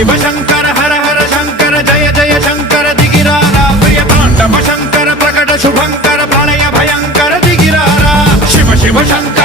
शिव शंकर हर हर शंकर जय जय शंकर दिगिरारा प्रिय तांडव शंकर प्रकट शुभंकर प्रलय भयंकर दिगिरारा शिव शिव शंकर